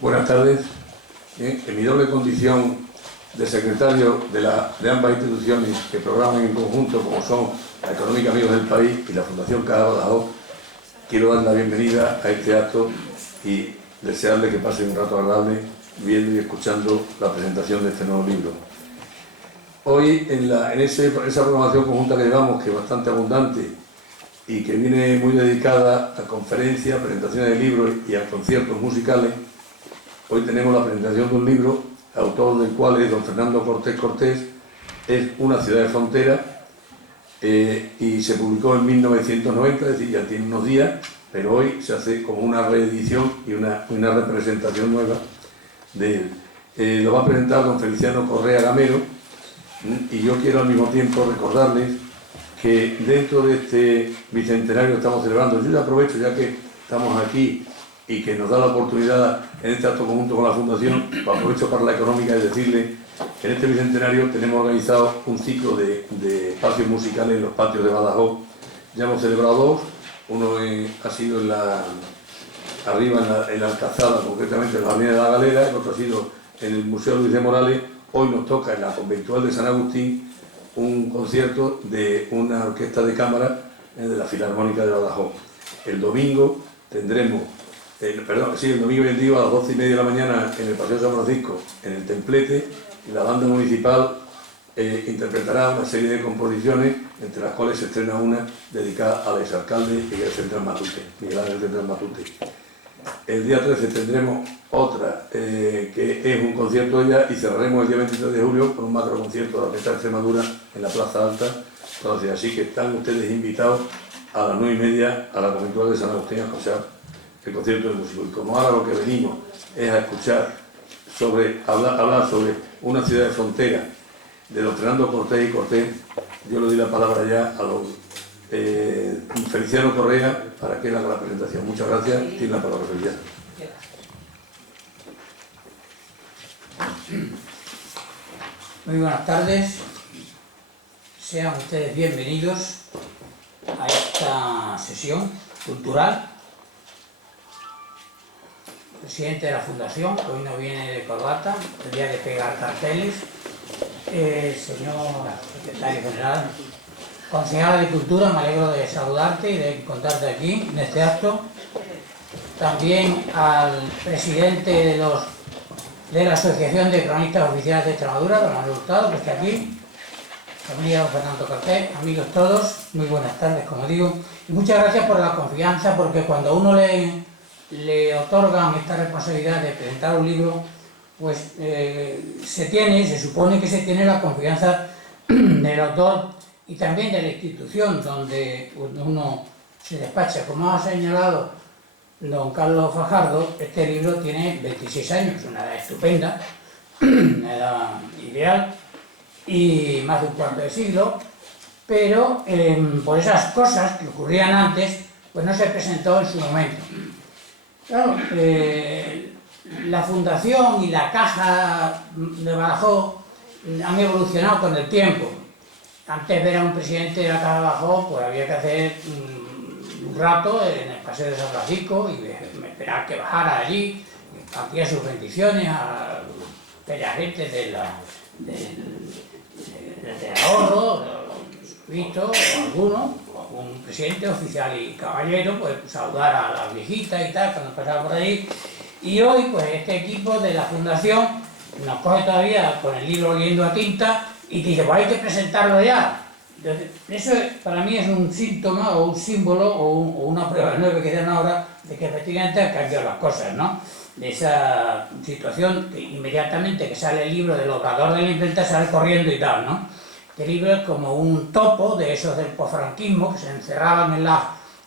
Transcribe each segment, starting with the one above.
Buenas tardes. En mi doble condición de secretario de ambas instituciones que programan en conjunto, como son la Económica Amigos del País y la Fundación Caja Badajoz, quiero dar la bienvenida a este acto y desearle que pasen un rato agradable viendo y escuchando la presentación de este nuevo libro. Hoy, en esa programación conjunta que llevamos, que es bastante abundante y que viene muy dedicada a conferencias, presentaciones de libros y a conciertos musicales, hoy tenemos la presentación de un libro, autor del cual es don Fernando Cortés Cortés, es Una ciudad de frontera, y se publicó en 1990, es decir, ya tiene unos días, pero hoy se hace como una reedición y una representación nueva de él. Lo va a presentar don Feliciano Correa Gamero, y yo quiero al mismo tiempo recordarles que dentro de este bicentenario que estamos celebrando, yo ya aprovecho, ya que estamos aquí y que nos da la oportunidad en este acto conjunto con la Fundación, aprovecho para la económica y decirle que en este bicentenario tenemos organizado un ciclo de espacios musicales en los patios de Badajoz. Ya hemos celebrado dos, uno ha sido arriba en la Alcazaba, concretamente en la Avenida de la Galera, el otro ha sido en el Museo Luis de Morales. Hoy nos toca en la Conventual de San Agustín un concierto de una orquesta de cámara de la Filarmónica de Badajoz. El domingo tendremos, el domingo 22 a las 12:30 de la mañana en el Paseo San Francisco, en el Templete, la banda municipal interpretará una serie de composiciones, entre las cuales se estrena una dedicada al exalcalde Miguel Central Matute, Miguel Ángel Central Matute. El día 13 tendremos otra, que es un concierto de ella, y cerraremos el día 23 de julio con un macro concierto de la Orquesta de Extremadura en la Plaza Alta. Entonces, así que están ustedes invitados a las 9:30 a la Conventual de San Agustín a escuchar el concierto de músico. Y como ahora lo que venimos es a escuchar hablar sobre una ciudad de frontera de don Fernando Cortés y Cortés, yo le doy la palabra ya a don Feliciano Correa para que haga la presentación. Muchas gracias. Tiene la palabra, Feliciano. Muy buenas tardes. Sean ustedes bienvenidos a esta sesión cultural. Presidente de la Fundación, que hoy no viene de corbata, tendría que pegar carteles. Señor Secretario General, Concejala de Cultura, me alegro de saludarte y de encontrarte aquí en este acto. También al presidente de la Asociación de Cronistas Oficiales de Extremadura, don Manuel Hurtado, que está aquí. Familia don Fernando Cortés, amigos todos, muy buenas tardes, como digo. Y muchas gracias por la confianza, porque cuando a uno le otorgan esta responsabilidad de presentar un libro, pues se supone que se tiene la confianza del autor y también de la institución donde uno se despacha. Como ha señalado don Carlos Fajardo, este libro tiene 26 años, una edad estupenda, una edad ideal, y más de un cuarto de siglo, pero por esas cosas que ocurrían antes, pues no se presentó en su momento. Claro, la Fundación y la Caja de Badajoz han evolucionado con el tiempo. Antes de ver a un presidente de la Caja de Badajoz, pues había que hacer un rato en el Paseo de San Francisco y esperar que bajara allí, hacía sus bendiciones a aquella gente del ahorro, visto, o alguno, un presidente, oficial y caballero, pues saludar a las viejitas y tal, cuando pasaba por ahí. Y hoy, pues este equipo de la Fundación nos coge todavía con el libro oliendo a tinta y dice, pues hay que presentarlo ya. Entonces, eso para mí es un síntoma o un símbolo o una prueba nueva que dan ahora de que efectivamente han cambiado las cosas, ¿no? De esa situación que inmediatamente que sale el libro del obrador de la imprenta sale corriendo y tal, ¿no? Este libro es como un topo de esos del posfranquismo que se encerraban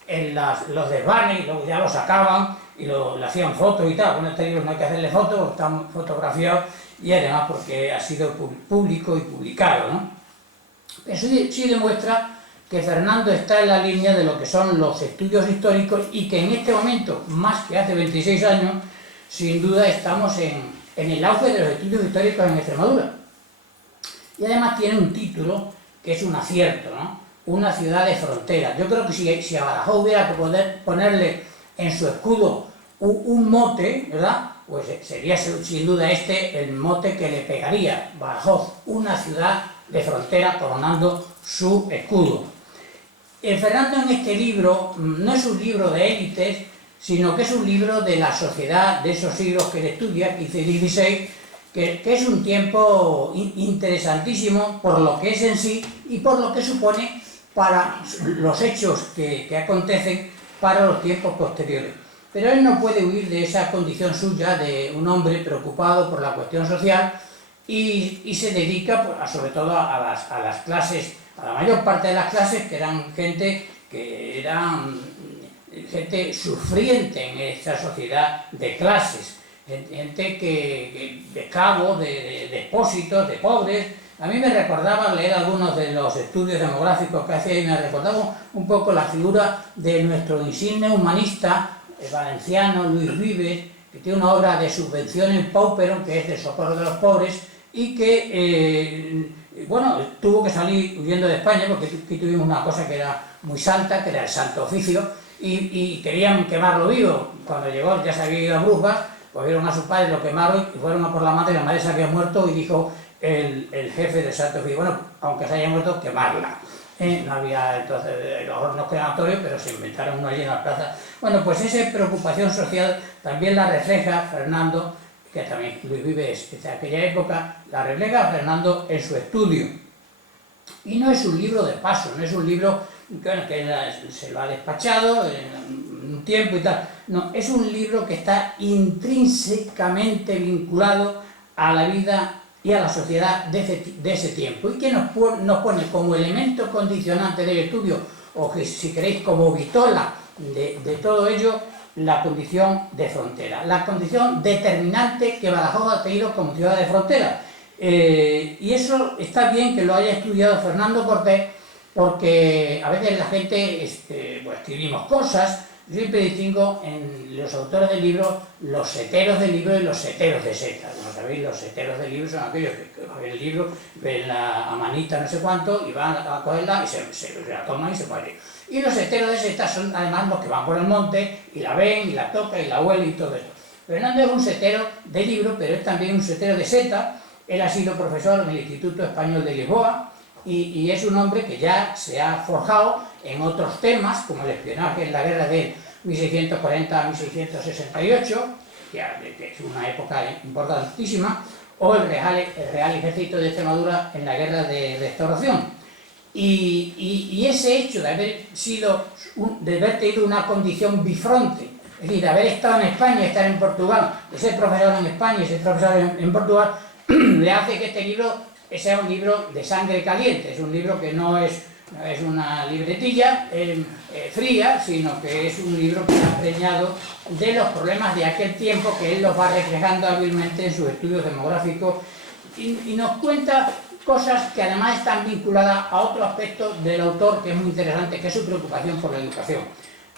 en los desvanes y luego ya lo sacaban y le hacían fotos y tal. Bueno, este libro no hay que hacerle fotos porque están fotografiados y además porque ha sido público y publicado, ¿no? Eso sí demuestra que Fernando está en la línea de lo que son los estudios históricos y que en este momento, más que hace 26 años, sin duda estamos en el auge de los estudios históricos en Extremadura. Y además tiene un título que es un acierto, ¿no? Una ciudad de frontera. Yo creo que si a Badajoz hubiera que poder ponerle en su escudo un mote, ¿verdad? Pues sería sin duda este el mote que le pegaría. Badajoz, una ciudad de frontera, coronando su escudo. Fernando en este libro no es un libro de élites, sino que es un libro de la sociedad de esos siglos que él estudia, 15 y 16, que es un tiempo interesantísimo por lo que es en sí y por lo que supone para los hechos que acontecen para los tiempos posteriores. Pero él no puede huir de esa condición suya de un hombre preocupado por la cuestión social y se dedica pues, sobre todo a las clases, a la mayor parte de las clases que eran gente sufriente en esta sociedad de clases, gente de esclavos, de despósitos, de pobres. A mí me recordaba leer algunos de los estudios demográficos que hacía y me recordaba un poco la figura de nuestro insigne humanista valenciano Luis Vives, que tiene una obra de subvención en Pauperon, que es de socorro de los pobres, y que, bueno, tuvo que salir huyendo de España porque aquí tuvimos una cosa que era muy santa, que era el Santo Oficio, y querían quemarlo vivo. Cuando llegó, ya se había ido a Brujas, pues vieron a su padre, lo quemaron y fueron a por la madre se había muerto y dijo el jefe del Santo Oficio, bueno, aunque se haya muerto, quemarla. No había entonces los hornos crematorios, pero se inventaron uno allí en la plaza. Bueno, pues esa preocupación social también la refleja Fernando, que también Luis Vives de aquella época, la refleja Fernando en su estudio. Y no es un libro de paso, no es un libro que se lo ha despachado en un tiempo y tal. No, es un libro que está intrínsecamente vinculado a la vida y a la sociedad de ese tiempo y que nos pone como elemento condicionante del estudio, o que si queréis como vitola de todo ello, la condición de frontera, la condición determinante que Badajoz ha tenido como ciudad de frontera. Y eso está bien que lo haya estudiado Fernando Cortés, porque a veces la gente pues escribimos cosas. Yo siempre distingo en los autores del libro los seteros del libro y los seteros de seta. Como sabéis, los seteros del libro son aquellos que cogen el libro, ven la manita no sé cuánto y van a cogerla y se la toman y se mueren. Y los seteros de seta son además los que van por el monte y la ven y la tocan y la huelen y todo eso. Fernando es un setero de libro, pero es también un setero de seta. Él ha sido profesor en el Instituto Español de Lisboa y es un hombre que ya se ha forjado en otros temas, como el espionaje en la guerra de 1640 a 1668, que es una época importantísima, o el Real Ejército de Extremadura en la guerra de Restauración. Y ese hecho de haber tenido una condición bifronte, es decir, de haber estado en España y estar en Portugal, de ser profesor en España y ser profesor en Portugal, le hace que este libro sea un libro de sangre caliente. Es un libro que no es una libretilla fría, sino que es un libro que está preñado de los problemas de aquel tiempo, que él los va reflejando hábilmente en sus estudios demográficos y nos cuenta cosas que además están vinculadas a otro aspecto del autor que es muy interesante, que es su preocupación por la educación.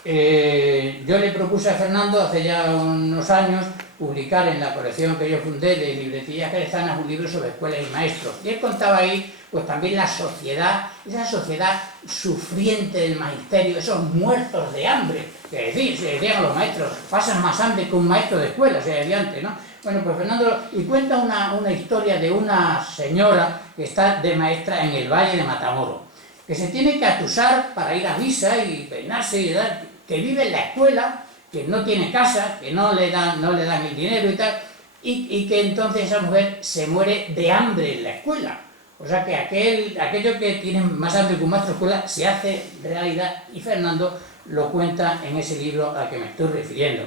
Yo le propuse a Fernando hace ya unos años publicar en la colección que yo fundé de libretillas jerezzanas un libro sobre escuelas y maestros. Y él contaba ahí pues también la sociedad, esa sociedad sufriente del magisterio, esos muertos de hambre, que se decían a los maestros, pasan más hambre que un maestro de escuela, se decía antes, ¿no? Bueno, pues Fernando, y cuenta una historia de una señora que está de maestra en el Valle de Matamoros, que se tiene que atusar para ir a misa y peinarse y dar, que vive en la escuela, que no tiene casa, que no le dan el dinero y tal, y que entonces esa mujer se muere de hambre en la escuela. O sea que aquello que tiene más hambre que un maestro de escuela se hace realidad, y Fernando lo cuenta en ese libro al que me estoy refiriendo.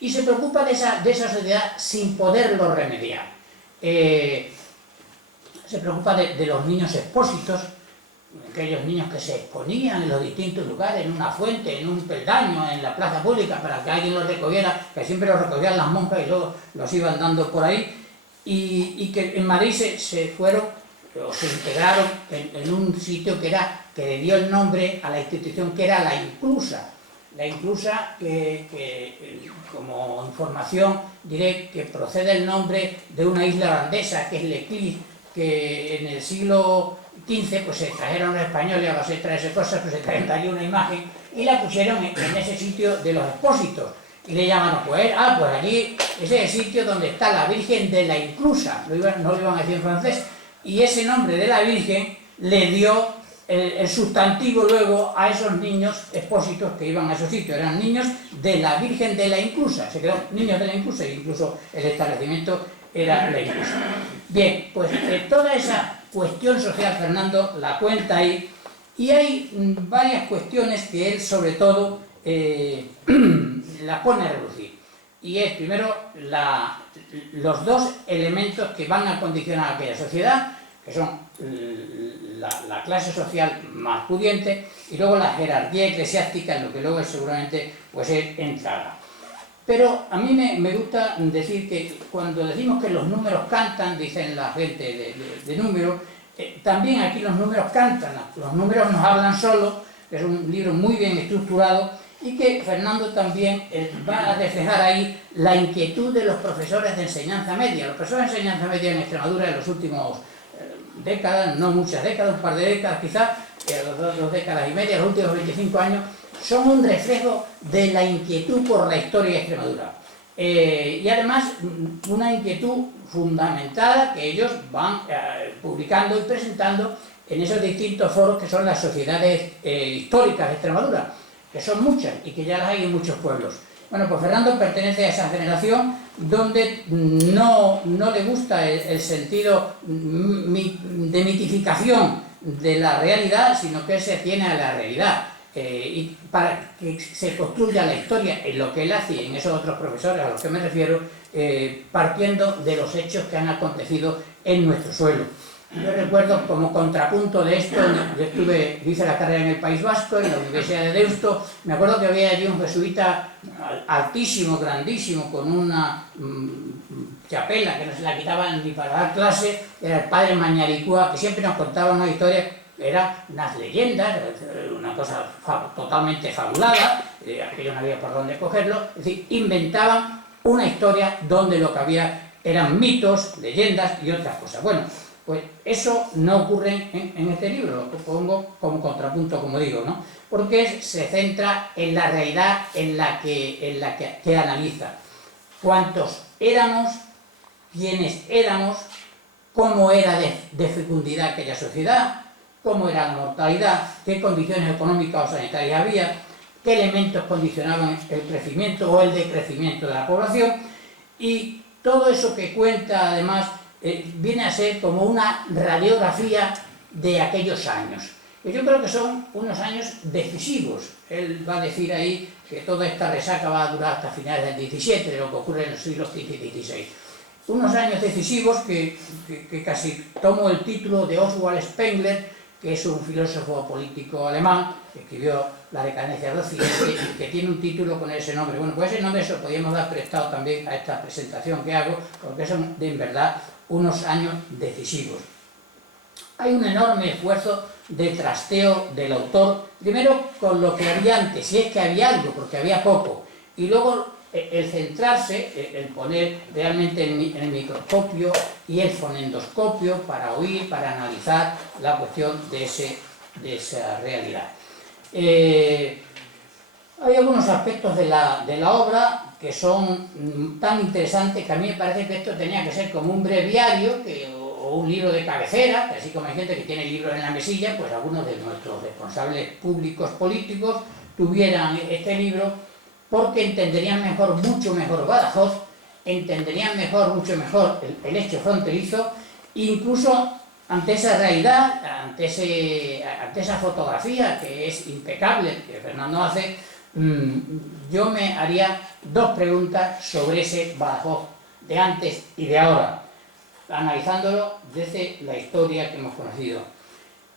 Y se preocupa de esa sociedad sin poderlo remediar. Se preocupa de los niños expósitos, aquellos niños que se exponían en los distintos lugares, en una fuente, en un peldaño, en la plaza pública, para que alguien los recogiera, que siempre los recogían las monjas y luego los iban dando por ahí, y que en Madrid se fueron, o se integraron en un sitio que le dio el nombre a la institución, que era La Inclusa. La inclusa, como información diré que procede el nombre de una isla holandesa, que es Leclis, que en el siglo XV pues se trajeron los españoles a base de traerse cosas, pues se trajeron allí una imagen y la pusieron en ese sitio de los Expósitos. Y le llamaron, pues allí, ese es el sitio donde está la Virgen de la Inclusa, no lo iban a decir en francés, y ese nombre de la Virgen le dio el sustantivo luego a esos niños expósitos que iban a esos sitios. Eran niños de la Virgen de la Inclusa, se quedaron niños de la Inclusa, e incluso el establecimiento era la Inclusa. Bien, pues toda esa cuestión social Fernando la cuenta ahí, y hay varias cuestiones que él sobre todo la pone a relucir. Y es primero los dos elementos que van a condicionar a aquella sociedad, que son la clase social más pudiente y luego la jerarquía eclesiástica, en lo que luego seguramente pues entrará. Pero a mí me gusta decir que cuando decimos que los números cantan, dicen la gente de números, también aquí los números cantan, los números nos hablan solos, que es un libro muy bien estructurado y que Fernando también va a reflejar ahí la inquietud de los profesores de enseñanza media. Los profesores de enseñanza media en Extremadura en los últimos décadas, no muchas décadas, un par de décadas quizás, 2 décadas y media, los últimos 25 años, son un reflejo de la inquietud por la historia de Extremadura. Y además una inquietud fundamentada que ellos van publicando y presentando en esos distintos foros que son las sociedades históricas de Extremadura, que son muchas y que ya las hay en muchos pueblos. Bueno, pues Fernando pertenece a esa generación donde no le gusta el sentido de mitificación de la realidad, sino que se tiene a la realidad. Y para que se construya la historia en lo que él hace y en esos otros profesores a los que me refiero, partiendo de los hechos que han acontecido en nuestro suelo. Yo recuerdo como contrapunto de esto, yo hice la carrera en el País Vasco, en la Universidad de Deusto. Me acuerdo que había allí un jesuita altísimo, grandísimo, con una chapela que no se la quitaban ni para dar clase, era el padre Mañaricúa, que siempre nos contaba una historia, eran unas leyendas, una cosa totalmente fabulada, aquello no había por dónde cogerlo, es decir, inventaban una historia donde lo que había eran mitos, leyendas y otras cosas. Bueno, pues eso no ocurre en este libro, lo pongo como contrapunto, como digo, ¿no? Porque se centra en la realidad en la que analiza. ¿Cuántos éramos? ¿Quiénes éramos? ¿Cómo era de fecundidad aquella sociedad? ¿Cómo era la mortalidad? ¿Qué condiciones económicas o sanitarias había? ¿Qué elementos condicionaban el crecimiento o el decrecimiento de la población? Y todo eso que cuenta, además, viene a ser como una radiografía de aquellos años. Yo creo que son unos años decisivos. Él va a decir ahí que toda esta resaca va a durar hasta finales del 17, de lo que ocurre en los siglos XV y XVI. Unos años decisivos que casi tomo el título de Oswald Spengler, que es un filósofo político alemán, que escribió La decadencia de Occidente, que tiene un título con ese nombre. Bueno, pues ese nombre se lo podríamos dar prestado también a esta presentación que hago, porque son en verdad unos años decisivos. Hay un enorme esfuerzo de trasteo del autor, primero con lo que había antes, si es que había algo, porque había poco, y luego el centrarse, el poner realmente en el microscopio y el fonendoscopio para oír, para analizar la cuestión de esa realidad. Hay algunos aspectos de la obra que son tan interesantes que a mí me parece que esto tenía que ser como un breviario o un libro de cabecera, que así como hay gente que tiene libros en la mesilla, pues algunos de nuestros responsables públicos políticos tuvieran este libro, porque entenderían mucho mejor Badajoz, entenderían mucho mejor el hecho fronterizo, incluso ante esa realidad, ante esa fotografía que es impecable que Fernando hace. Yo me haría 2 preguntas sobre ese Badajoz de antes y de ahora, analizándolo desde la historia que hemos conocido.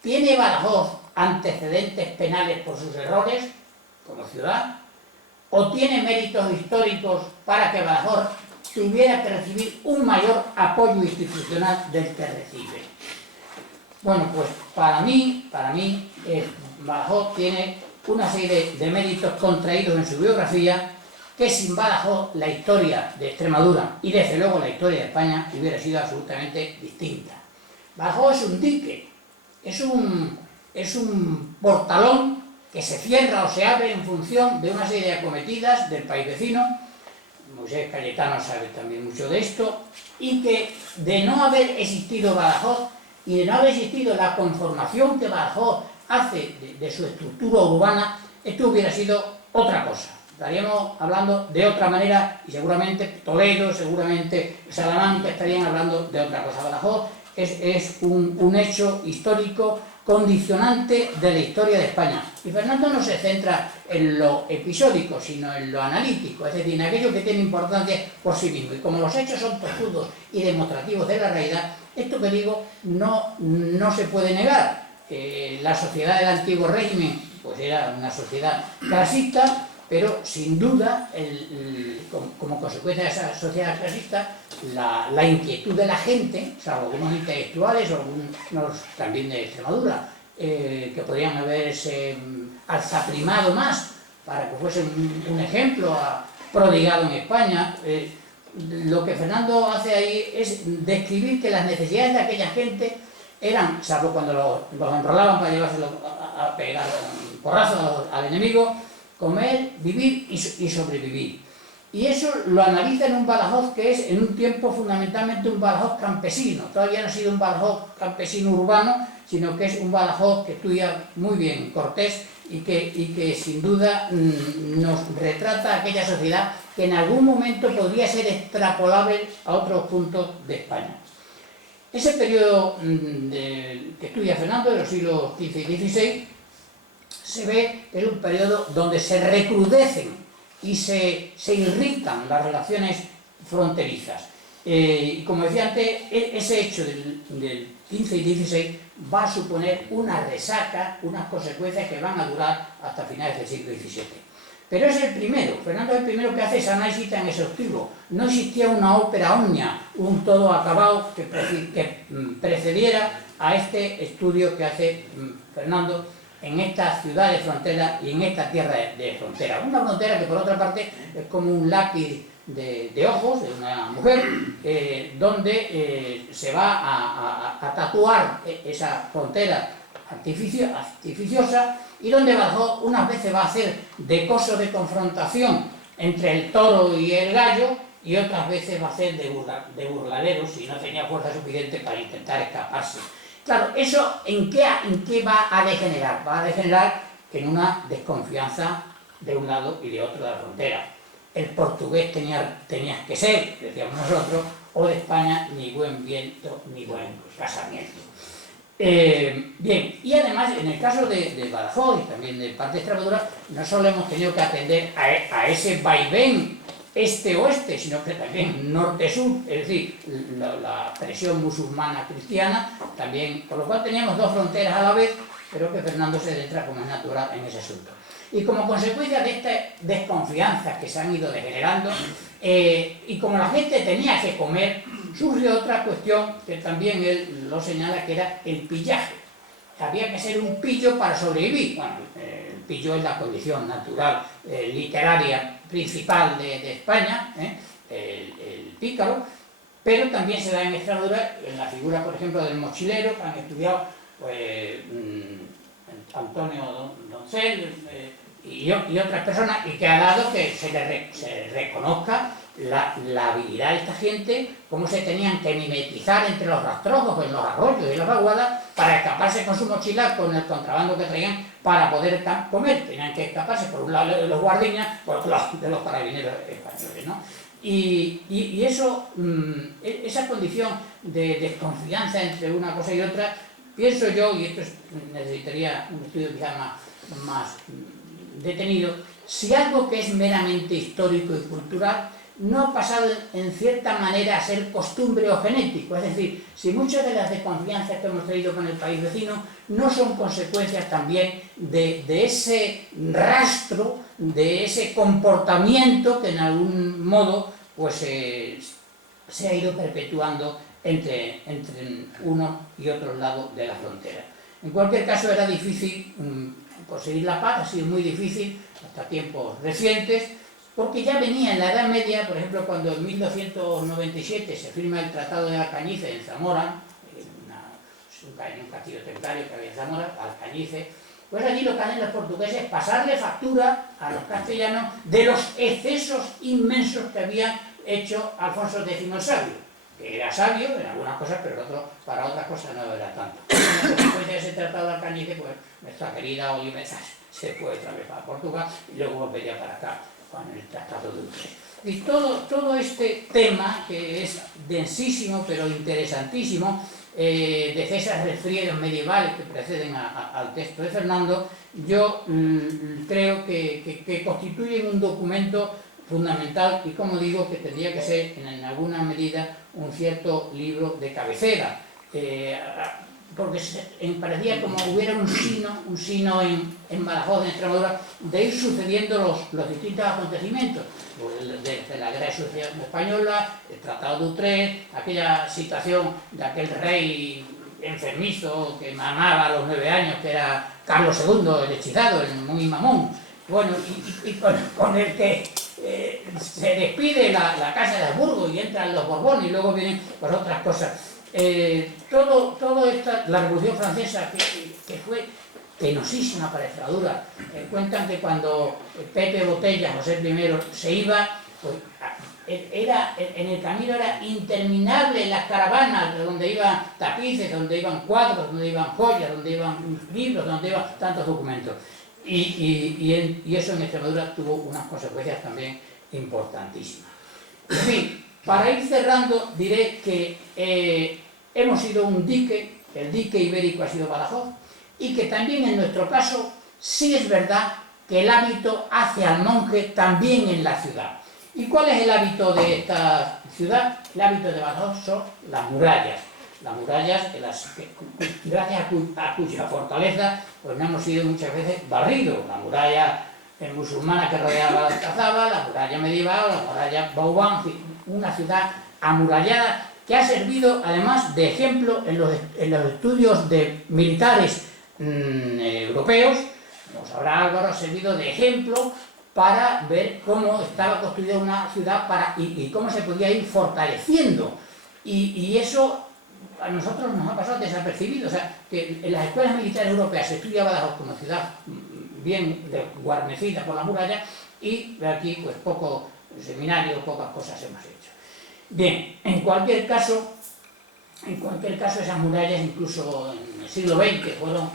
¿Tiene Badajoz antecedentes penales por sus errores como ciudad? ¿O tiene méritos históricos para que Badajoz tuviera que recibir un mayor apoyo institucional del que recibe? Bueno, pues para mí Badajoz tiene una serie de méritos contraídos en su biografía, que sin Badajoz la historia de Extremadura y desde luego la historia de España hubiera sido absolutamente distinta. Badajoz es un dique, es un portalón que se cierra o se abre en función de una serie de acometidas del país vecino. Moisés Cayetano sabe también mucho de esto, y que de no haber existido Badajoz y de no haber existido la conformación que Badajoz hace de su estructura urbana, esto hubiera sido otra cosa. Estaríamos hablando de otra manera y seguramente Toledo, seguramente Salamanca estarían hablando de otra cosa. Badajoz es un hecho histórico condicionante de la historia de España. Y Fernando no se centra en lo episódico, sino en lo analítico, es decir, en aquello que tiene importancia por sí mismo. Y como los hechos son tozudos y demostrativos de la realidad, esto que digo no se puede negar. La sociedad del antiguo régimen pues era una sociedad clasista, pero sin duda, como consecuencia de esa sociedad clasista, la inquietud de la gente, salvo algunos intelectuales o algunos también de Extremadura, que podrían haberse alzaprimado más para que fuesen un ejemplo prodigado en España, lo que Fernando hace ahí es describir que las necesidades de aquella gente eran, salvo cuando los enrolaban para llevárselo a pegar porrazos al enemigo, comer, vivir y sobrevivir. Y eso lo analiza en un Badajoz que es en un tiempo fundamentalmente un Badajoz campesino. Todavía no ha sido un Badajoz campesino urbano, sino que es un Badajoz que estudia muy bien Cortés y que sin duda nos retrata aquella sociedad que en algún momento podría ser extrapolable a otros puntos de España. Ese periodo que estudia Fernando, de los siglos XV y XVI, se ve que es un periodo donde se recrudecen y se irritan las relaciones fronterizas. Y como decía antes, ese hecho del 15 y 16 va a suponer una resaca, unas consecuencias que van a durar hasta finales del siglo XVII. Pero es el primero, Fernando es el primero que hace ese análisis tan exhaustivo. No existía una ópera omnia, un todo acabado que precediera a este estudio que hace Fernando en esta ciudad de frontera y en esta tierra de frontera. Una frontera que por otra parte es como un lápiz de ojos de una mujer, donde se va a tatuar esa frontera artificiosa, y donde Badajoz unas veces va a hacer de coso de confrontación entre el toro y el gallo, y otras veces va a hacer de burladero si no tenía fuerza suficiente para intentar escaparse. Claro, ¿eso en qué va a degenerar? Va a degenerar en una desconfianza de un lado y de otro de la frontera. El portugués tenía que ser, decíamos nosotros, o de España ni buen viento ni buen casamiento. Bien, y además en el caso de Badajoz y también de parte de Extremadura, no solo hemos tenido que atender a ese vaivén este-oeste, sino que también norte-sur, es decir, la presión musulmana cristiana, también, por lo cual teníamos dos fronteras a la vez, pero que Fernando se adentra como es natural en ese asunto. Y como consecuencia de estas desconfianzas que se han ido degenerando, y como la gente tenía que comer, surgió otra cuestión que también él lo señala, que era el pillaje. Había que ser un pillo para sobrevivir. Bueno, el pillo es la condición natural, literaria principal de España, el pícaro, pero también se da en Extremadura, en la figura, por ejemplo, del mochilero, que han estudiado pues, Antonio Doncel y otras personas, y que ha dado que se reconozca la habilidad de esta gente, cómo se tenían que mimetizar entre los rastrojos, en los arroyos y las vaguadas, para escaparse con su mochila, con el contrabando que traían, para poder comer. Tenían que escaparse por un lado de los guardias, por otro lado de los carabineros españoles, ¿no? Y eso, esa condición de desconfianza entre una cosa y otra, pienso yo, y esto necesitaría un estudio quizás más detenido, si algo que es meramente histórico y cultural no ha pasado en cierta manera a ser costumbre o genético. Es decir, si muchas de las desconfianzas que hemos tenido con el país vecino no son consecuencias también de ese rastro, de ese comportamiento que en algún modo pues, se ha ido perpetuando entre uno y otro lado de la frontera. En cualquier caso era difícil conseguir la paz ha sido muy difícil hasta tiempos recientes, porque ya venía en la Edad Media, por ejemplo, cuando en 1297 se firma el Tratado de Alcañices en Zamora, un castillo templario que había en Zamora, Alcañices, pues allí lo que hacen los portugueses es pasarle factura a los castellanos de los excesos inmensos que había hecho Alfonso X el Sabio, que era sabio en algunas cosas, pero para otras cosas no era tanto. Después de ese Tratado de Alcañices, pues nuestra querida Olivenza se fue otra vez para Portugal y luego volvería para acá con el Tratado de Utrecht. Y todo este tema, que es densísimo pero interesantísimo, de esas resfriegas medievales que preceden al texto de Fernando, yo creo que constituyen un documento fundamental y, como digo, que tendría que ser en alguna medida un cierto libro de cabecera, porque parecía como hubiera un sino en Badajoz, en Extremadura, de ir sucediendo los distintos acontecimientos, de la guerra de sucesión española, el Tratado de Utrecht, aquella situación de aquel rey enfermizo que mamaba a los 9 años, que era Carlos II, el hechizado, el muy mamón, bueno, y con el que se despide la Casa de Habsburgo y entran los Borbones y luego vienen por otras cosas. Todo esta, la Revolución Francesa, que fue penosísima para Extremadura. Cuentan que cuando Pepe Botella, José I, se iba, pues, en el camino era interminable las caravanas, donde iban tapices, donde iban cuadros, donde iban joyas, donde iban libros, donde iban tantos documentos. Y eso en Extremadura tuvo unas consecuencias también importantísimas. En fin, para ir cerrando, diré que hemos sido un dique, el dique ibérico ha sido Badajoz, y que también en nuestro caso sí es verdad que el hábito hace al monje también en la ciudad. ¿Y cuál es el hábito de esta ciudad? El hábito de Badajoz son las murallas. Las murallas, gracias a cuya fortaleza, pues no hemos sido muchas veces barridos. La muralla musulmana que rodeaba la Alcazaba, la muralla medieval, la muralla Vauban, una ciudad amurallada que ha servido además de ejemplo en los estudios de militares europeos. Como sabrá Álvaro, ha servido de ejemplo para ver cómo estaba construida una ciudad y cómo se podía ir fortaleciendo. Y eso a nosotros nos ha pasado desapercibido. O sea, que en las escuelas militares europeas se estudia Badajoz como ciudad bien guarnecida por la muralla, y aquí pues poco seminario, pocas cosas hemos hecho. Bien, en cualquier caso esas murallas incluso en el siglo XX fueron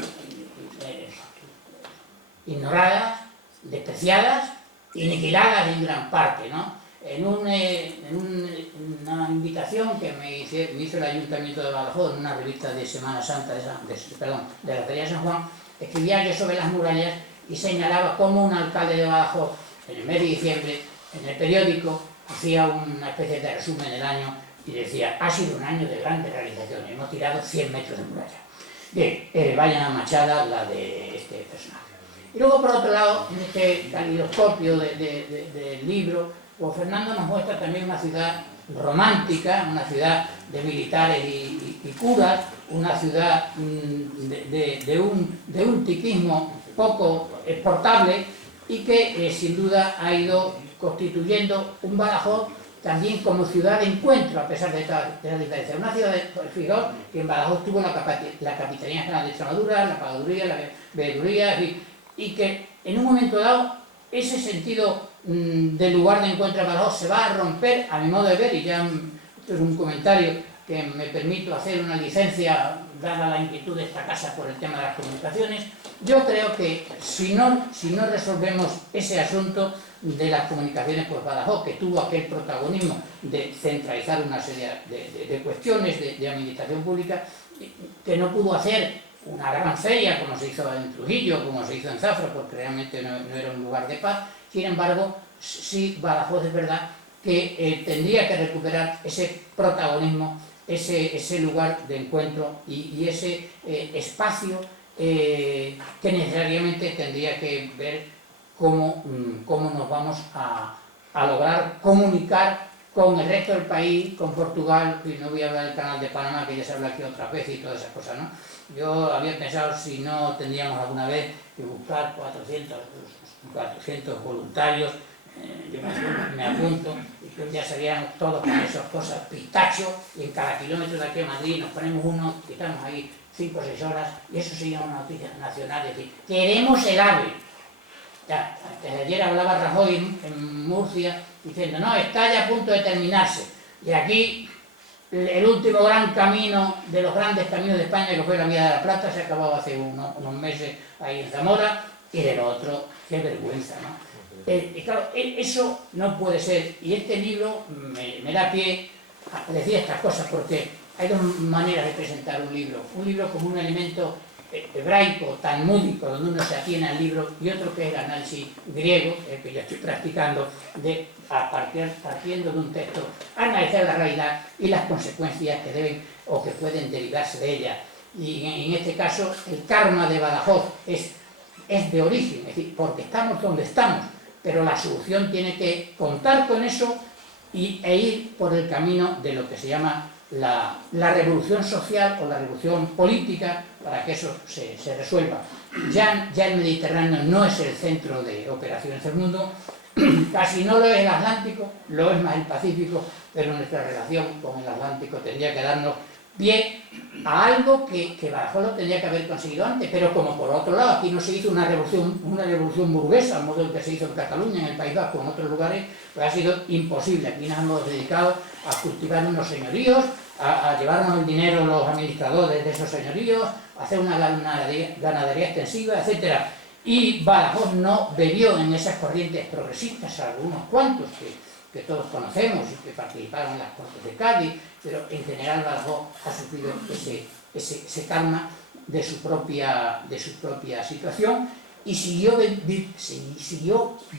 ignoradas, despreciadas, aniquiladas en gran parte, ¿no? En una invitación que me hizo el Ayuntamiento de Badajoz en una revista de Semana Santa, de la Feria de San Juan, escribía yo sobre las murallas y señalaba cómo un alcalde de Badajoz, en el mes de diciembre, en el periódico, hacía una especie de resumen del año y decía: ha sido un año de grandes realizaciones, hemos tirado 100 metros de muralla. Bien, vayan a Machada, la de este personaje. Y luego, por otro lado, en este calidoscopio del libro, pues Fernando nos muestra también una ciudad romántica, una ciudad de militares y curas, una ciudad de un tiquismo poco exportable, y que sin duda ha ido constituyendo un Badajoz también como ciudad de encuentro, a pesar de esta diferencia. Una ciudad, fijaos, que en Badajoz tuvo la Capitanía General de Extremadura, la Pagaduría, la Veeduría, y que en un momento dado ese sentido del lugar de encuentro de Badajoz se va a romper, a mi modo de ver, y ya esto es un comentario que me permito hacer una licencia, dada la inquietud de esta casa por el tema de las comunicaciones. Yo creo que si no resolvemos ese asunto de las comunicaciones, pues Badajoz, que tuvo aquel protagonismo de centralizar una serie de cuestiones de administración pública, que no pudo hacer una gran feria como se hizo en Trujillo, como se hizo en Zafra, porque realmente no era un lugar de paz. Sin embargo, sí, Badajoz es verdad que tendría que recuperar ese protagonismo, ese lugar de encuentro y ese espacio que necesariamente tendría que ver cómo nos vamos a lograr comunicar con el resto del país, con Portugal, y no voy a hablar del canal de Panamá, que ya se habla aquí otras veces y todas esas cosas, ¿no? Yo había pensado si no tendríamos alguna vez que buscar 400 voluntarios, yo me apunto, y que ya seríamos todos con esas cosas, pistachos, y en cada kilómetro de aquí a Madrid nos ponemos uno, que estamos ahí 5 o 6 horas, y eso sería una noticia nacional, es decir, queremos el AVE. Ya, antes de ayer hablaba Rajoy en Murcia diciendo, no, está ya a punto de terminarse. Y aquí el último gran camino de los grandes caminos de España, que fue la Vía de la Plata, se acabó hace unos meses ahí en Zamora, y del otro, qué vergüenza, ¿no? Y claro, eso no puede ser. Y este libro me da pie a decir estas cosas, porque hay dos maneras de presentar un libro como un elemento hebraico, talmúdico, donde uno se atiene al libro, y otro que es el análisis griego, el que yo estoy practicando, partiendo de un texto, analizar la realidad y las consecuencias que deben o que pueden derivarse de ella. Y en este caso, el karma de Badajoz es de origen, es decir, porque estamos donde estamos, pero la solución tiene que contar con eso e ir por el camino de lo que se llama la revolución social o la revolución política, para que eso se resuelva. Ya el Mediterráneo no es el centro de operaciones del mundo, casi no lo es el Atlántico, lo es más el Pacífico, pero nuestra relación con el Atlántico tendría que darnos pie a algo que Badajoz lo tendría que haber conseguido antes, pero como por otro lado aquí no se hizo una revolución burguesa, al modo que se hizo en Cataluña, en el País Vasco, en otros lugares, pues ha sido imposible. Aquí nos hemos dedicado a cultivar unos señoríos, a llevarnos el dinero los administradores de esos señoríos, a hacer una ganadería extensiva, etc. Y Badajoz no bebió en esas corrientes progresistas, algunos cuantos que todos conocemos y que participaron en las Cortes de Cádiz, pero en general Badajoz ha sufrido ese karma de su propia situación y siguió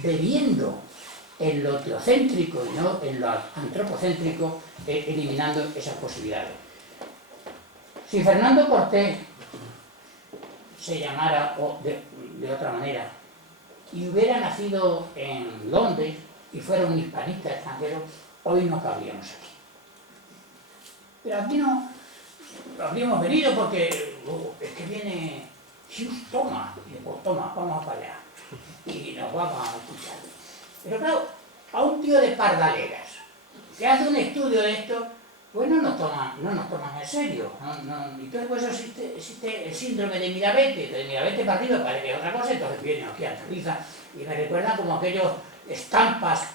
bebiendo en lo teocéntrico y no en lo antropocéntrico, eliminando esas posibilidades. Si Fernando Cortés se llamara de otra manera y hubiera nacido en Londres y fuera un hispanista extranjero, hoy no cabríamos aquí. Pero aquí no habríamos venido porque es que viene Hughes Thomas, y pues toma, vamos para allá y nos vamos a escuchar. Pero claro, a un tío de Pardaleras que hace un estudio de esto, pues no nos toman en serio. Y entonces por eso existe el síndrome de Mirabete para arriba parece que es otra cosa, entonces vienen aquí a Tarifa y me recuerdan como aquellos estampas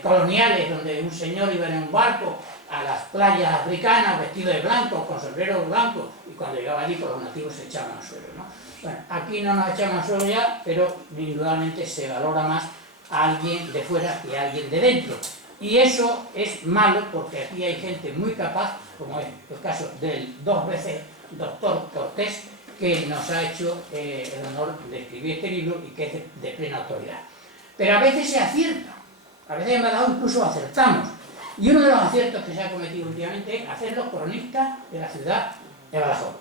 coloniales donde un señor iba en un barco a las playas africanas vestido de blanco, con sombreros blancos, y cuando llegaba allí pues los nativos se echaban al suelo, ¿no? Bueno, aquí no nos echamos al suelo ya, pero indudablemente se valora más a alguien de fuera que a alguien de dentro. Y eso es malo porque aquí hay gente muy capaz, como es el caso del 2 veces doctor Cortés, que nos ha hecho el honor de escribir este libro y que es de plena autoridad. Pero a veces se acierta, a veces en Badajoz incluso acertamos. Y uno de los aciertos que se ha cometido últimamente es hacerlo cronista de la ciudad de Badajoz.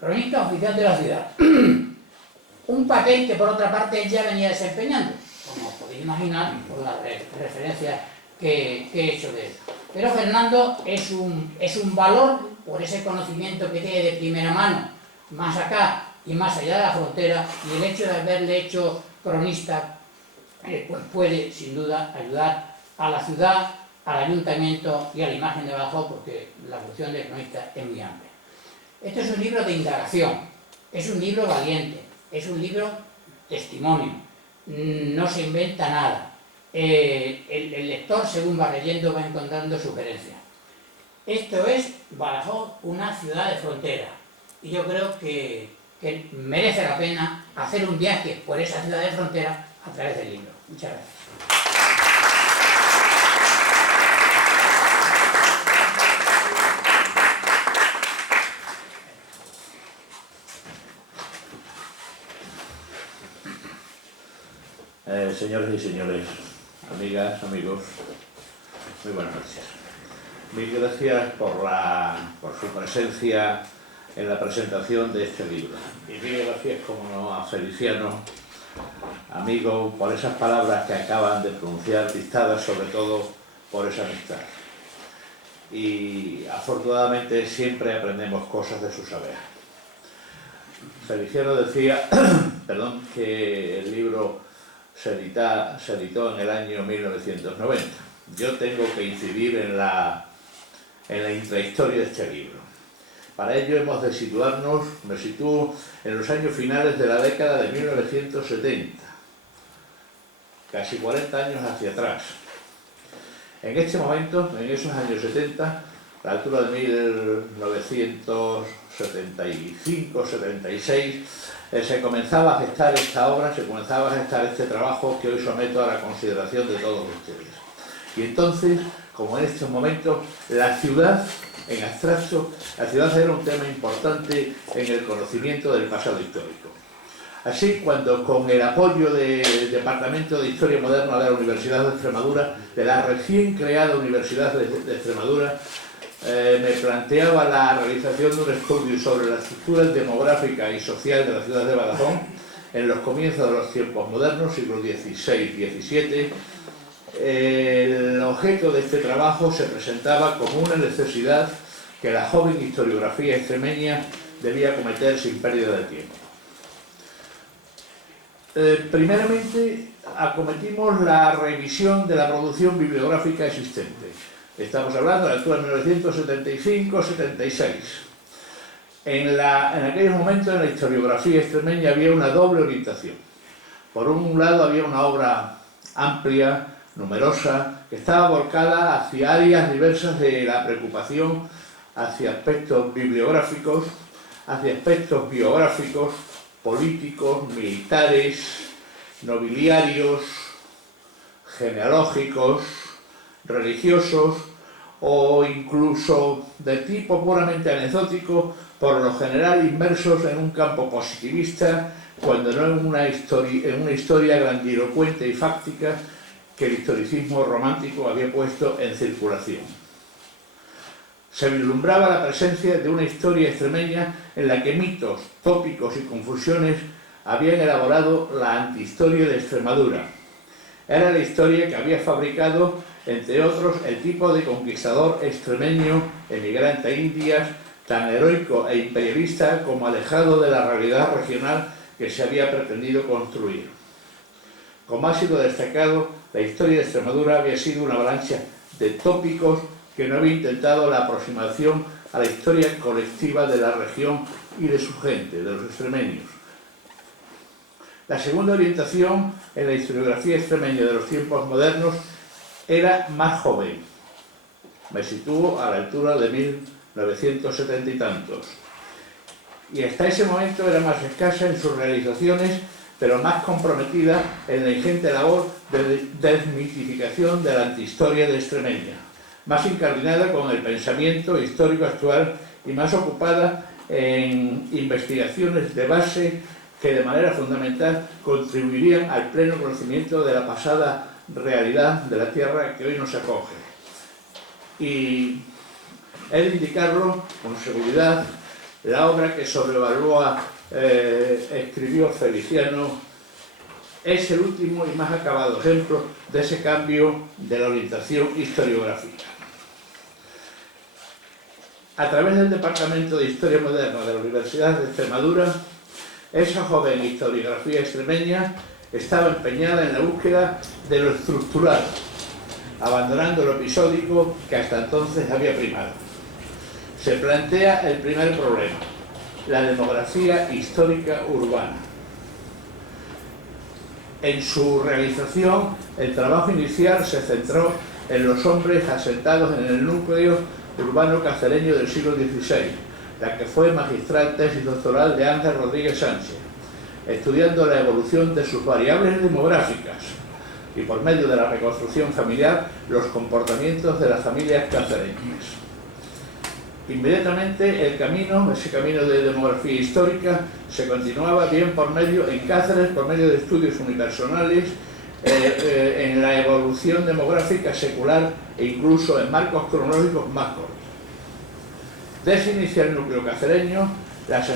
Cronista oficial de la ciudad. Un papel que por otra parte él ya venía desempeñando, como podéis imaginar por las referencias que he hecho de él. Pero Fernando es un valor por ese conocimiento que tiene de primera mano, más acá y más allá de la frontera, y el hecho de haberle hecho cronista pues puede sin duda ayudar a la ciudad, al ayuntamiento y a la imagen de Badajoz, porque la función de cronista es muy amplia. Este es un libro de indagación, es un libro valiente, es un libro testimonio, no se inventa nada. El lector, según va leyendo, va encontrando sugerencias. Esto es Badajoz, una ciudad de frontera, y yo creo que merece la pena hacer un viaje por esa ciudad de frontera a través del libro. Muchas gracias. Señores y señores, amigas, amigos, muy buenas noches. Mil gracias por su presencia en la presentación de este libro. Y mil gracias, como no, a Feliciano, amigo, por esas palabras que acaban de pronunciar, dictadas sobre todo por esa amistad. Y afortunadamente siempre aprendemos cosas de su saber. Feliciano decía perdón, que el libro se editó en el año 1990. Yo tengo que incidir en la intrahistoria de este libro. Para ello hemos de situarnos, me sitúo en los años finales de la década de 1970, casi 40 años hacia atrás. En este momento, en esos años 70, a la altura de 1975-76, se comenzaba a gestar esta obra, se comenzaba a gestar este trabajo que hoy someto a la consideración de todos ustedes. Y entonces, como en estos momentos, la ciudad, en abstracto, la ciudad era un tema importante en el conocimiento del pasado histórico. Así, cuando con el apoyo del Departamento de Historia Moderna de la Universidad de Extremadura, de la recién creada Universidad de Extremadura, me planteaba la realización de un estudio sobre la estructura demográfica y social de la ciudad de Badajoz en los comienzos de los tiempos modernos, siglos XVI-XVII, el objeto de este trabajo se presentaba como una necesidad que la joven historiografía extremeña debía acometer sin pérdida de tiempo. Primeramente, acometimos la revisión de la producción bibliográfica existente. Estamos hablando de la altura de 1975-76. En aquellos momentos en la historiografía extremeña había una doble orientación. Por un lado había una obra amplia, numerosa, que estaba volcada hacia áreas diversas de la preocupación, hacia aspectos bibliográficos, hacia aspectos biográficos, políticos, militares, nobiliarios, genealógicos, religiosos o incluso de tipo puramente anecdótico, por lo general inmersos en un campo positivista, cuando no en una historia grandilocuente y fáctica que el historicismo romántico había puesto en circulación. Se vislumbraba la presencia de una historia extremeña en la que mitos, tópicos y confusiones habían elaborado la antihistoria de Extremadura. Era la historia que había fabricado, entre otros, el tipo de conquistador extremeño, emigrante a Indias, tan heroico e imperialista como alejado de la realidad regional que se había pretendido construir. Como ha sido destacado, la historia de Extremadura había sido una avalancha de tópicos que no había intentado la aproximación a la historia colectiva de la región y de su gente, de los extremeños. La segunda orientación en la historiografía extremeña de los tiempos modernos era más joven. Me sitúo a la altura de 1970 y tantos. Y hasta ese momento era más escasa en sus realizaciones, pero más comprometida en la ingente labor de desmitificación de la antihistoria de Extremeña, más incardinada con el pensamiento histórico actual y más ocupada en investigaciones de base que de manera fundamental contribuirían al pleno conocimiento de la pasada realidad de la tierra que hoy nos acoge. Y he de indicarlo con seguridad, la obra que sobre Balboa escribió Feliciano es el último y más acabado ejemplo de ese cambio de la orientación historiográfica. A través del Departamento de Historia Moderna de la Universidad de Extremadura, esa joven historiografía extremeña estaba empeñada en la búsqueda de lo estructural, abandonando lo episódico que hasta entonces había primado. Se plantea el primer problema, la demografía histórica urbana. En su realización, el trabajo inicial se centró en los hombres asentados en el núcleo urbano cacereño del siglo XVI, la que fue magistral tesis doctoral de Ángel Rodríguez Sánchez, estudiando la evolución de sus variables demográficas y, por medio de la reconstrucción familiar, los comportamientos de las familias cacereñas. Inmediatamente ese camino de demografía histórica, se continuaba bien por medio, en Cáceres, por medio de estudios unipersonales, en la evolución demográfica secular e incluso en marcos cronológicos más cortos. Desde inicia el núcleo cacereño, las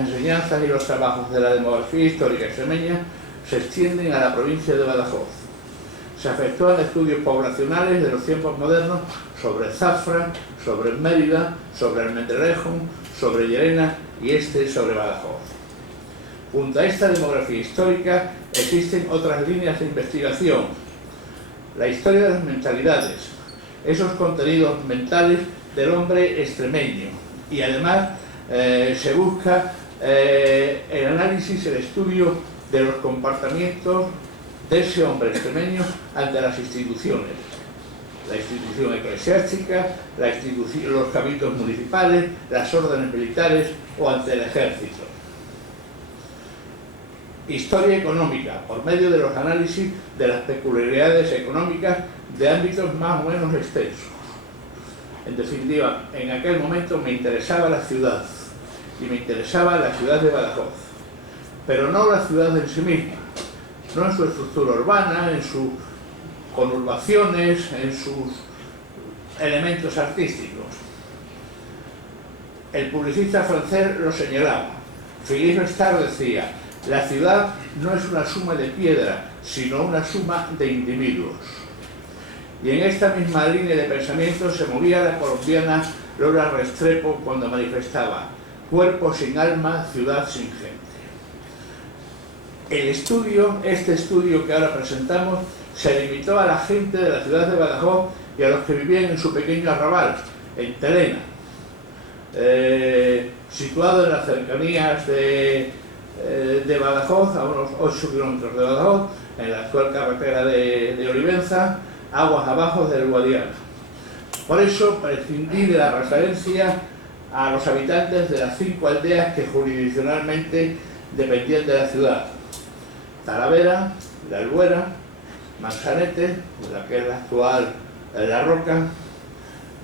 enseñanzas y los trabajos de la demografía histórica extremeña se extienden a la provincia de Badajoz. Se efectúan estudios poblacionales de los tiempos modernos sobre Zafra, sobre Mérida, sobre Almendralejo, sobre Llerena y sobre Badajoz. Junto a esta demografía histórica existen otras líneas de investigación. La historia de las mentalidades, esos contenidos mentales del hombre extremeño, y además se busca el análisis, el estudio de los comportamientos de ese hombre extremeño ante las instituciones, la institución eclesiástica, los cabildos municipales, las órdenes militares o ante el ejército. Historia económica, por medio de los análisis de las peculiaridades económicas de ámbitos más o menos extensos. En definitiva, en aquel momento me interesaba la ciudad, y me interesaba la ciudad de Badajoz, pero no la ciudad en sí misma, no en su estructura urbana, en sus conurbaciones, en sus elementos artísticos. El publicista francés lo señalaba. Philippe Starck decía: la ciudad no es una suma de piedra, sino una suma de individuos. Y en esta misma línea de pensamiento se movía la colombiana Lola Restrepo cuando manifestaba: cuerpo sin alma, ciudad sin gente. Este estudio que ahora presentamos, se limitó a la gente de la ciudad de Badajoz y a los que vivían en su pequeño arrabal, en Telena, situado en las cercanías de Badajoz, a unos 8 kilómetros de Badajoz, en la actual carretera de Olivenza, aguas abajo del Guadiana. Por eso prescindí de la referencia a los habitantes de las 5 aldeas que jurisdiccionalmente dependían de la ciudad: Talavera, La Albuera, Manzanete, la que es la actual La Roca,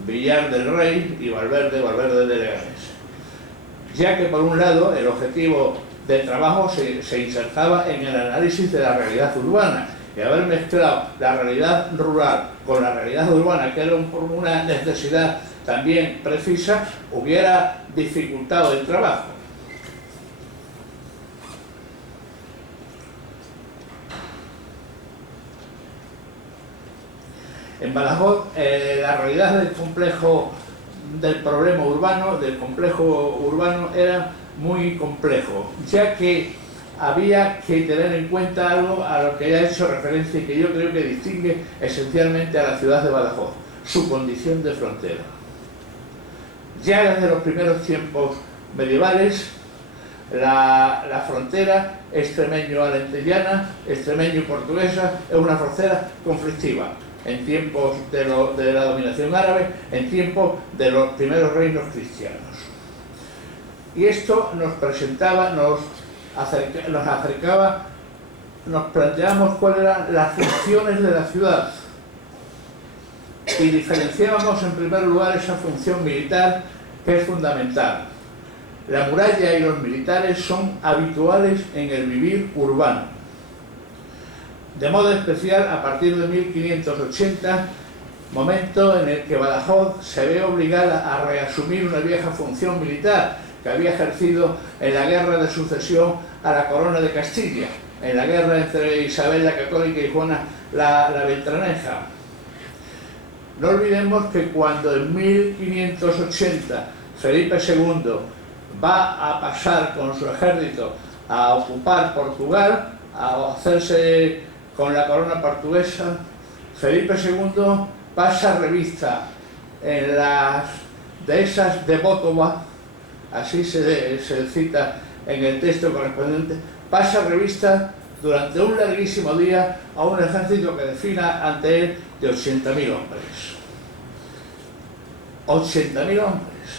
Villar del Rey y Valverde de Leganés. Ya que por un lado el objetivo del trabajo se insertaba en el análisis de la realidad urbana, y haber mezclado la realidad rural con la realidad urbana, que era una necesidad también precisa, hubiera dificultado el trabajo. En Badajoz, la realidad del problema urbano, del complejo urbano, era muy complejo, ya que había que tener en cuenta algo a lo que ya he hecho referencia y que yo creo que distingue esencialmente a la ciudad de Badajoz: su condición de frontera. Ya desde los primeros tiempos medievales, la frontera extremeño-alentellana, extremeño-portuguesa, es una frontera conflictiva. En tiempos de la dominación árabe, en tiempos de los primeros reinos cristianos. Y esto nos presentaba, nos acercaba, nos planteamos cuáles eran las funciones de la ciudad y diferenciábamos en primer lugar esa función militar, que es fundamental. La muralla y los militares son habituales en el vivir urbano. De modo especial a partir de 1580, momento en el que Badajoz se ve obligada a reasumir una vieja función militar que había ejercido en la guerra de sucesión a la corona de Castilla, en la guerra entre Isabel la Católica y Juana la Beltraneja. No olvidemos que cuando en 1580 Felipe II va a pasar con su ejército a ocupar Portugal, a hacerse con la corona portuguesa, Felipe II pasa revista en las dehesas de Bótova, así se cita en el texto correspondiente, pasa revista durante un larguísimo día a un ejército que defina ante él de 80.000 hombres. 80.000 hombres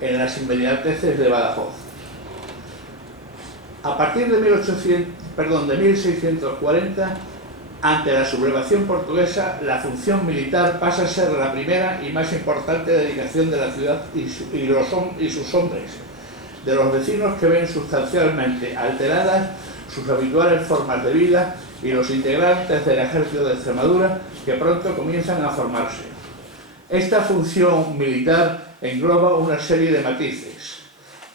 en las inmediateces de Badajoz. A partir de 1640, ante la sublevación portuguesa, la función militar pasa a ser la primera y más importante dedicación de la ciudad y sus hombres, de los vecinos, que ven sustancialmente alteradas sus habituales formas de vida, y los integrantes del ejército de Extremadura, que pronto comienzan a formarse. Esta función militar engloba una serie de matices: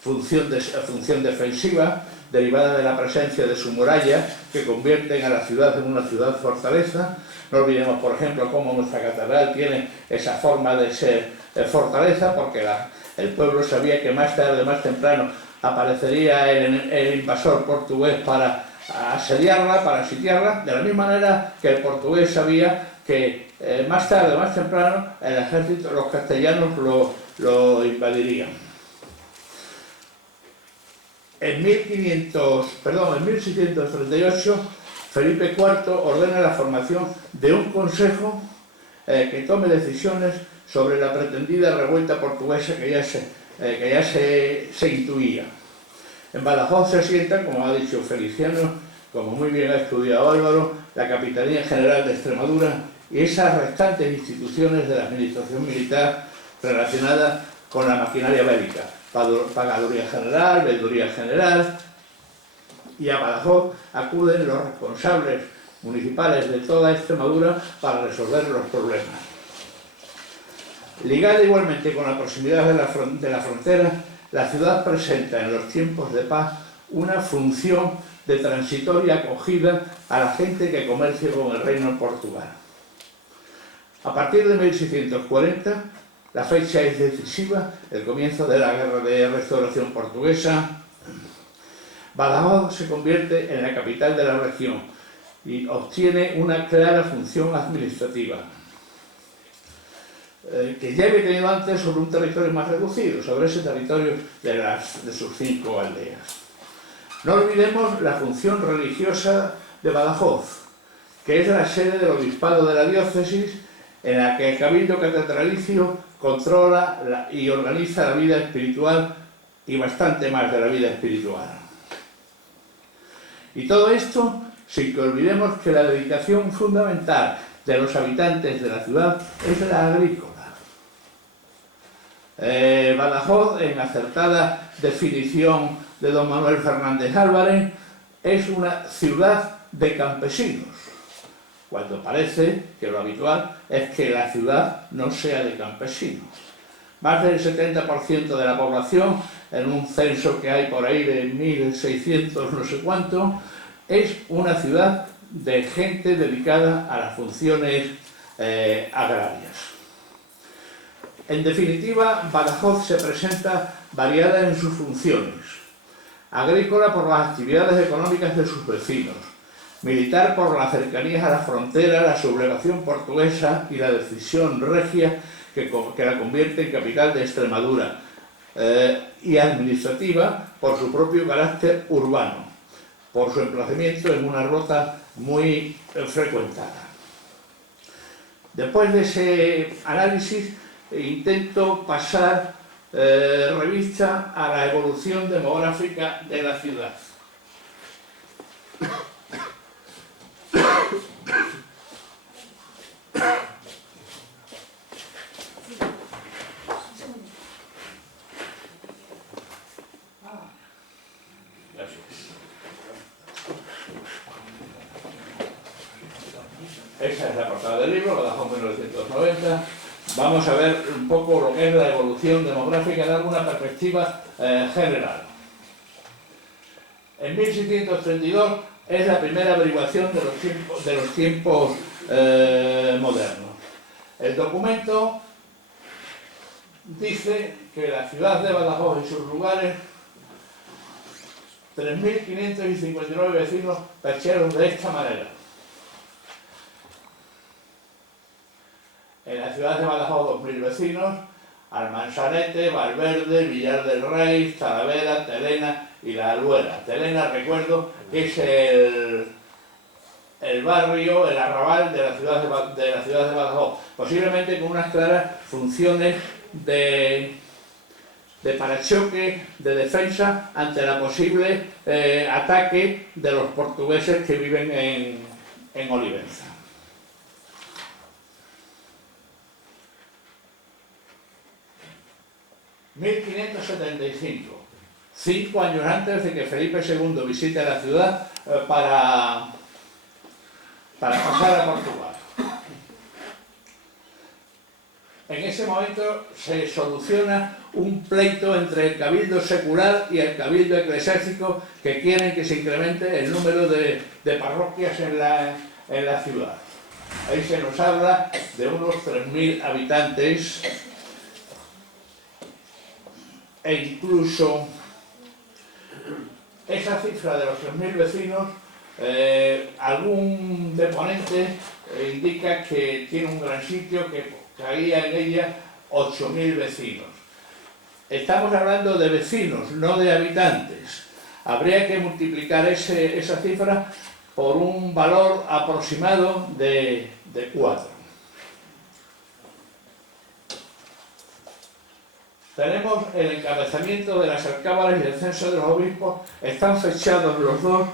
función defensiva, derivada de la presencia de su muralla, que convierten a la ciudad en una ciudad fortaleza. No olvidemos, por ejemplo, cómo nuestra catedral tiene esa forma de ser fortaleza, porque el pueblo sabía que más tarde o más temprano aparecería el invasor portugués para asediarla, para sitiarla, de la misma manera que el portugués sabía que más tarde o más temprano el ejército, los castellanos lo invadirían. En 1638, Felipe IV ordena la formación de un consejo que tome decisiones sobre la pretendida revuelta portuguesa que ya se intuía. En Badajoz se sienta, como ha dicho Feliciano, como muy bien ha estudiado Álvaro, la Capitanía General de Extremadura y esas restantes instituciones de la administración militar relacionadas con la maquinaria bélica, Pagaduría General, Veeduría General, y a Badajoz acuden los responsables municipales de toda Extremadura para resolver los problemas. Ligada igualmente con la proximidad de la frontera, la ciudad presenta en los tiempos de paz una función de transitoria acogida a la gente que comercia con el reino de Portugal. A partir de 1640, la fecha es decisiva, el comienzo de la Guerra de Restauración Portuguesa. Badajoz se convierte en la capital de la región y obtiene una clara función administrativa, que ya había tenido antes sobre un territorio más reducido, sobre ese territorio de sus 5 aldeas. No olvidemos la función religiosa de Badajoz, que es la sede del obispado de la diócesis, en la que el cabildo catedralicio controla y organiza la vida espiritual y bastante más de la vida espiritual. Y todo esto sin que olvidemos que la dedicación fundamental de los habitantes de la ciudad es la agrícola. Badajoz, en acertada definición de don Manuel Fernández Álvarez, es una ciudad de campesinos, cuando parece que lo habitual es que la ciudad no sea de campesinos. Más del 70% de la población, en un censo que hay por ahí de 1600 no sé cuánto, es una ciudad de gente dedicada a las funciones agrarias. En definitiva, Badajoz se presenta variada en sus funciones: agrícola por las actividades económicas de sus vecinos, militar por las cercanías a la frontera, la sublevación portuguesa y la decisión regia que la convierte en capital de Extremadura, y administrativa por su propio carácter urbano, por su emplazamiento en una ruta muy frecuentada. Después de ese análisis, intento pasar revista a la evolución demográfica de la ciudad. Esa es la portada del libro, Badajoz 1990. Vamos a ver un poco lo que es la evolución demográfica, dar una perspectiva general. En 1632 es la primera averiguación de los tiempos modernos. El documento dice que la ciudad de Badajoz y sus lugares, 3.559 vecinos percheros de esta manera. En la ciudad de Badajoz, 2.000 vecinos: Almanzarete, Valverde, Villar del Rey, Talavera, Telena y La Aluera. Telena, recuerdo, que es el barrio, el arrabal de la ciudad de Badajoz, posiblemente con unas claras funciones de parachoque, de defensa ante la posible ataque de los portugueses que viven en Olivenza. ...1575, 5 años antes de que Felipe II visite la ciudad para pasar a Portugal. en ese momento se soluciona un pleito entre el cabildo secular y el cabildo eclesiástico que quieren que se incremente el número de parroquias en la ciudad. Ahí se nos habla de unos 3.000 habitantes e incluso esa cifra de los 3.000 vecinos, algún deponente indica que tiene un gran sitio que caía en ella 8.000 vecinos. Estamos hablando de vecinos, no de habitantes. Habría que multiplicar esa cifra por un valor aproximado de 4. Tenemos el encabezamiento de las alcábalas y el censo de los obispos. Están fechados los dos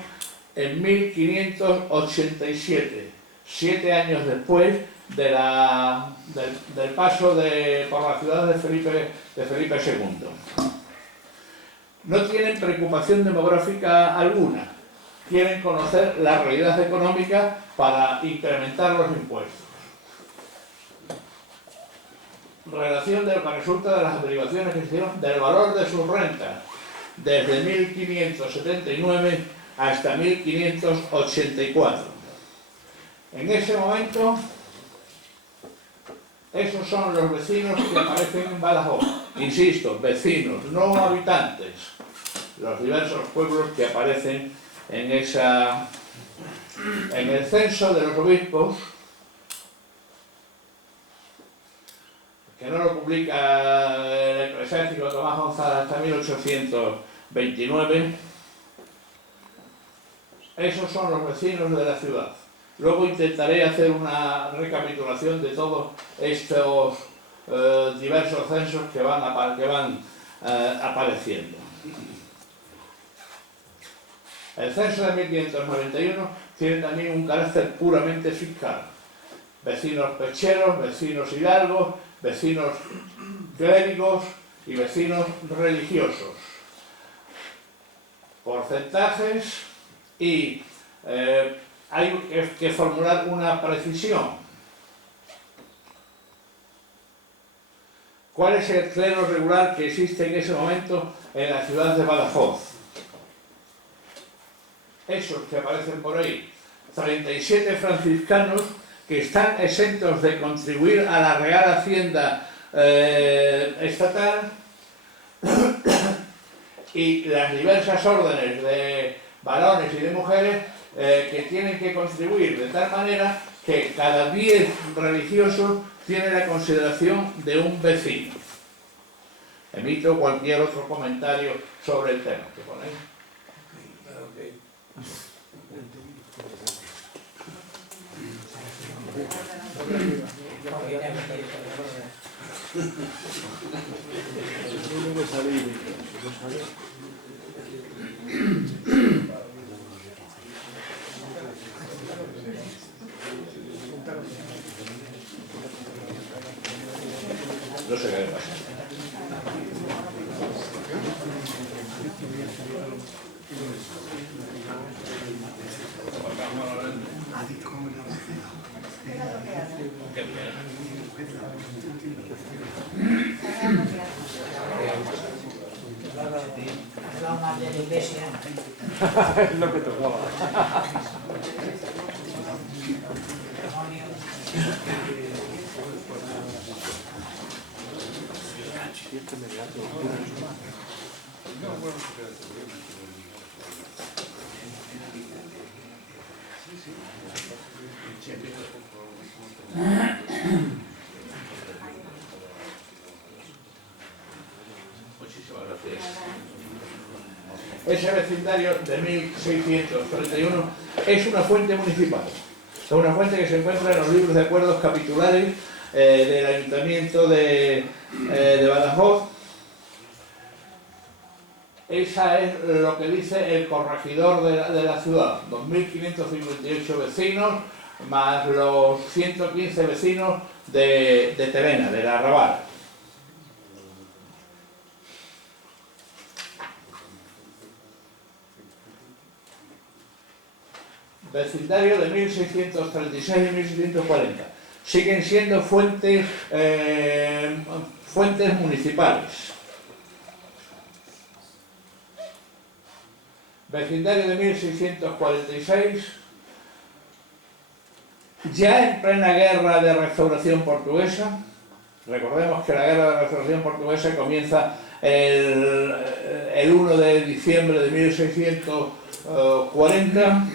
en 1587, 7 años después del paso por la ciudad de Felipe II. No tienen preocupación demográfica alguna. Quieren conocer la realidad económica para incrementar los impuestos. Relación de lo que resulta de las averiguaciones que se hicieron del valor de sus rentas desde 1579 hasta 1584. En ese momento, esos son los vecinos que aparecen en Badajoz. Insisto, vecinos, no habitantes. Los diversos pueblos que aparecen en el censo de los obispos, que no lo publica el eclesiástico Tomás González hasta 1829, esos son los vecinos de la ciudad. Luego intentaré hacer una recapitulación de todos estos diversos censos que van apareciendo. El censo de 1591 tiene también un carácter puramente fiscal. Vecinos pecheros, vecinos hidalgos, vecinos clérigos y vecinos religiosos. Porcentajes y hay que formular una precisión. ¿Cuál es el clero regular que existe en ese momento en la ciudad de Badajoz? Esos que aparecen por ahí, 37 franciscanos que están exentos de contribuir a la Real Hacienda estatal y las diversas órdenes de varones y de mujeres que tienen que contribuir de tal manera que cada 10 religiosos tiene la consideración de un vecino. Emito cualquier otro comentario sobre el tema. ¿Qué ponéis? No sé qué le pasa. Hablamos de la iglesia. Es lo que tocaba. Muchísimas gracias. Ese vecindario de 1631 es una fuente municipal. Es una fuente que se encuentra en los libros de acuerdos capitulares del Ayuntamiento de Badajoz. Esa es lo que dice el corregidor de la ciudad, 2.558 vecinos, más los 115 vecinos de Terena, del Arrabal. Vecindario de 1636 y 1640. siguen siendo fuentes municipales. Vecindario de 1646, ya en plena guerra de restauración portuguesa. Recordemos que la guerra de restauración portuguesa comienza el 1 de diciembre de 1640.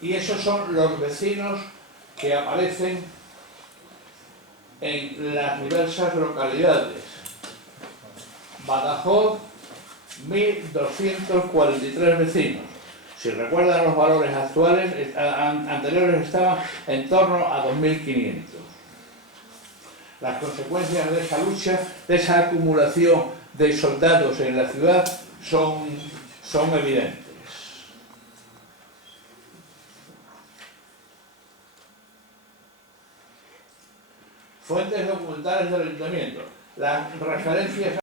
Y esos son los vecinos que aparecen en las diversas localidades. Badajoz, 1.243 vecinos. Si recuerdan los valores actuales, anteriores estaban en torno a 2.500. Las consecuencias de esa lucha, de esa acumulación de soldados en la ciudad, son evidentes. Fuentes documentales del ayuntamiento. Las referencias